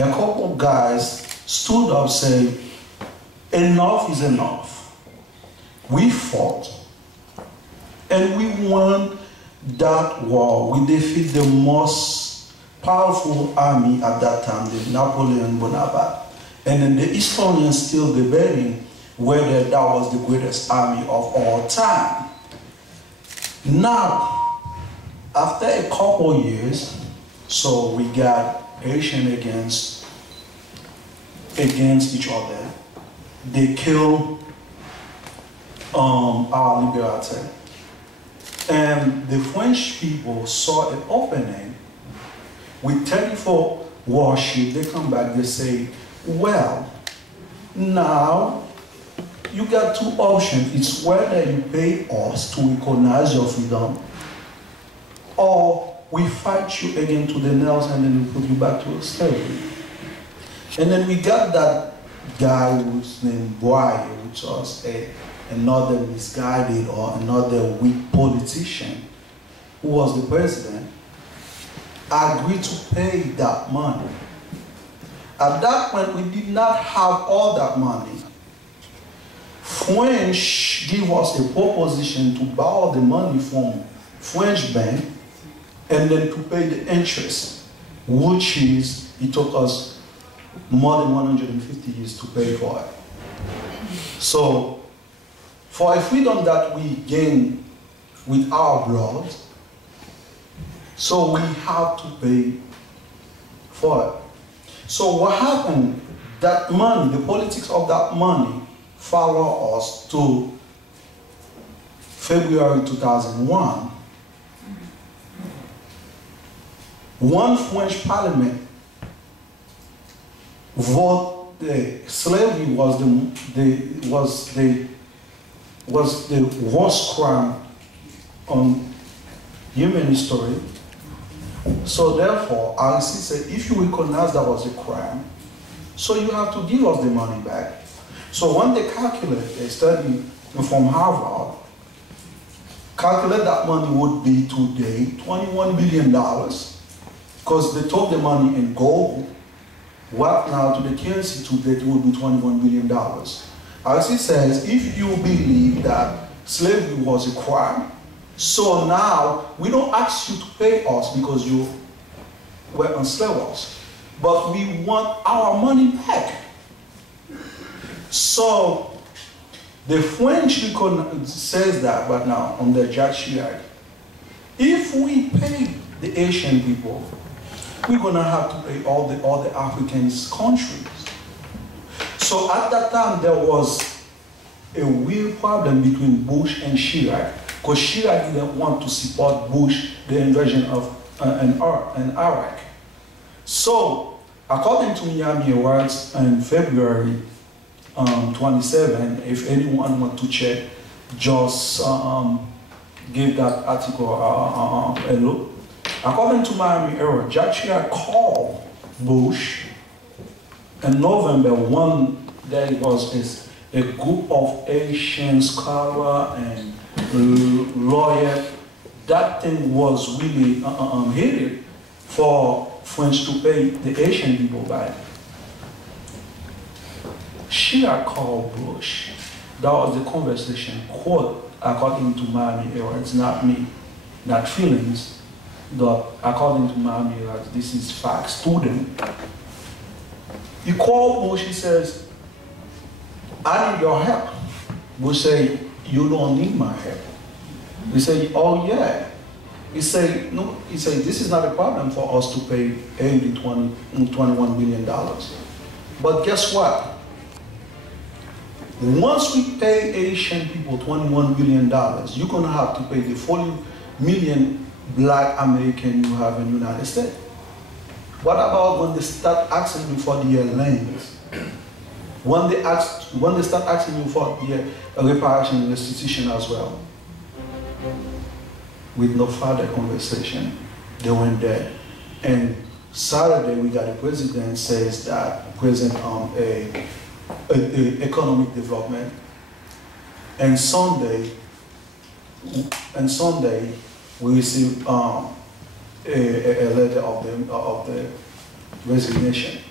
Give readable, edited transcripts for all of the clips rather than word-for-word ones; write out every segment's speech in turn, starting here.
a couple of guys stood up saying, enough is enough. We fought and we won that war. We defeated the most powerful army at that time, the Napoleon Bonaparte. And then the historians still debating whether that was the greatest army of all time. Now, after a couple years, so we got Haitian against each other. They killed our liberator. And the French people saw an opening with 34 warships. They come back, they say, well, now you got two options. It's whether you pay us to recognize your freedom, or we fight you again to the nails and then we put you back to slavery. And then we got that guy who's named Boyer, which was another misguided or another weak politician who was the president, agreed to pay that money. At that point, we did not have all that money. French gave us a proposition to borrow the money from French bank and then to pay the interest, which is, it took us more than 150 years to pay for it. So, for a freedom that we gain with our blood, so we have to pay for it. So what happened, that money, the politics of that money, followed us to February 2001. One French parliament voted slavery was the worst crime on human history. So therefore, RC said, if you recognize that was a crime, so you have to give us the money back. So when they calculate, they study from Harvard, calculate that money would be today $21 billion, because they took the money in gold. What now to the currency today, it would be $21 billion. RC says, if you believe that slavery was a crime, so now we don't ask you to pay us because you were enslaved us, but we want our money back. So the French says that, but now under Jacques Chirac, if we pay the Asian people, we're gonna have to pay all the other African countries. So at that time there was a real problem between Bush and Chirac, because Chirac didn't want to support Bush, the invasion of in Iraq. So according to Miami Awards in February 27, if anyone wants to check, just give that article a look. According to Miami Herald, Jacques Chirac called Bush in November. One day was a group of Asian scholars and lawyers. That thing was really heated for French to pay the Asian people back. Chirac called Bush. That was the conversation, quote, according to Miami Herald. It's not me, not feelings, but according to Miami Herald, this is facts to them. He called Bush, he says, I need your help. Bush say, you don't need my help. He say, oh yeah. He say, no, he say, this is not a problem for us to pay $21 billion. But guess what? Once we pay Asian people $21 billion, you're going to have to pay the 40 million black Americans you have in the United States. What about when they start asking you for the lands? When they start asking you for the reparation and restitution as well? With no further conversation, they went there. And Saturday, we got the president says that present economic development, and Sunday we received a letter of the resignation.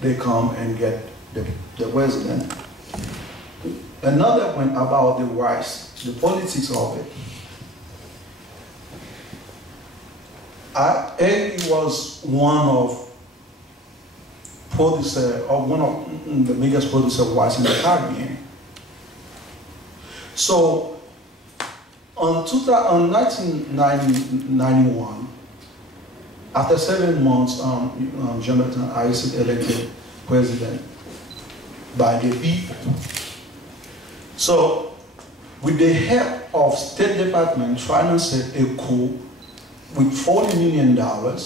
they come and get the president. Another point about the rice, the politics of it. Haiti was one of the biggest producer of rice in the Caribbean. So, on 1991, after 7 months, Jonathan Aristide elected president by the people. So, with the help of State Department financed a coup with $40 million, the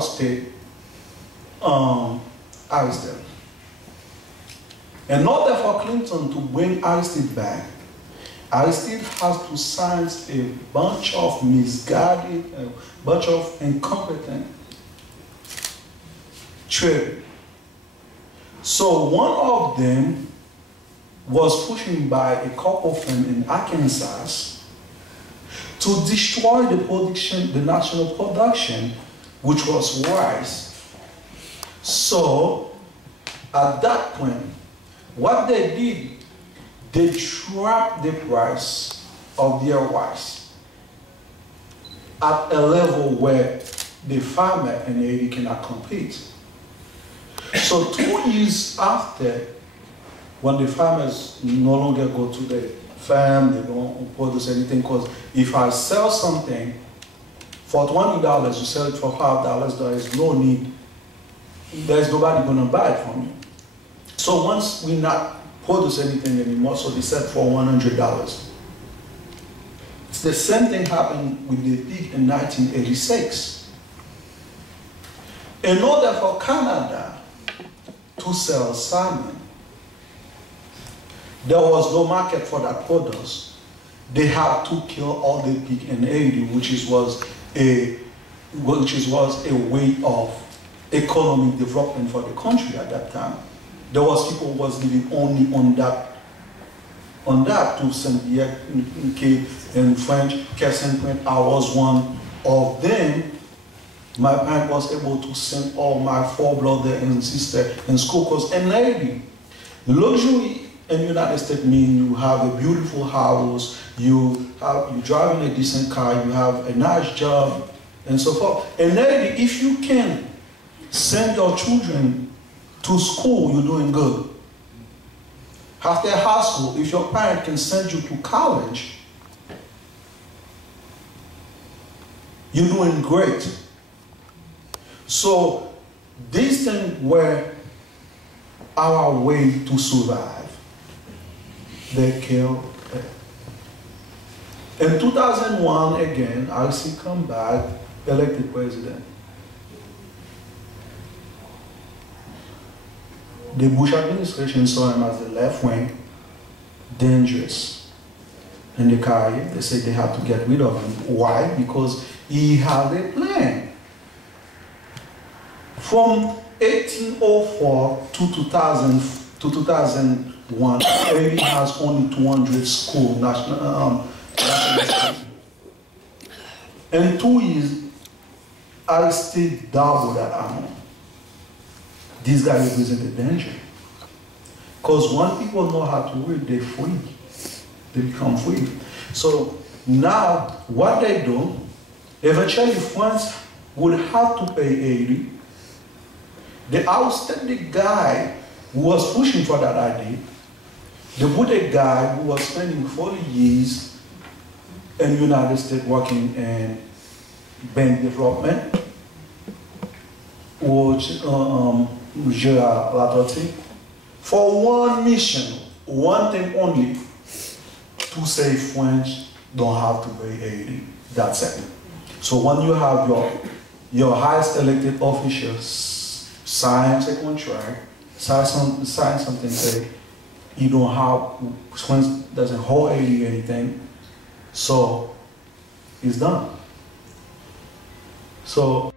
State Aristide. In order for Clinton to bring Aristide back, Aristide has to sign a bunch of misguided, a bunch of incompetent trade. So one of them was pushing by a couple firm in Arkansas to destroy the production, the national production, which was rice. So at that point, what they did, they dropped the price of their rice at a level where the farmer in Haiti cannot compete. So 2 years after, when the farmers no longer go to the farm, they don't produce anything, because if I sell something for $20, you sell it for $5, there is no need, there's nobody gonna buy it from you. So once we not produce anything anymore, so they sell for $100. It's the same thing happened with the pig in 1986. In order for Canada to sell salmon, there was no market for that product. They had to kill all the pig in Haiti, which was a way of economic development for the country at that time. There was people who was living only on that to Saint-Pierre in French, Saint-Point. I was one of them. My parent was able to send all my 4 brothers and sisters in school, because in Haiti, luxury in the United States means you have a beautiful house, you drive in a decent car, you have a nice job, and so forth. In Haiti, if you can send your children to school, you're doing good. After high school, if your parent can send you to college, you're doing great. So these things were our way to survive. They killed it. In 2001, again, Aristide come back, elected president. The Bush administration saw him as the left wing, dangerous. In the Caribbean, they said they had to get rid of him. Why? Because he had a plan. From 1804 to 2001, Haiti has only 200 schools, national schools. In 2 years, Aristide doubled that amount. These guys represent a danger. Because when people know how to read, they're free. They become free. So now, what they do, eventually France would have to pay Haiti. They ousted the guy who was pushing for that idea. They put a guy who was spending 40 years in the United States working in bank development, which for one mission, one thing only, to say French don't have to pay Haiti. That's it. So when you have your highest elected officials sign a contract, sign something, say you don't have, France doesn't hold Haiti anything, so it's done. So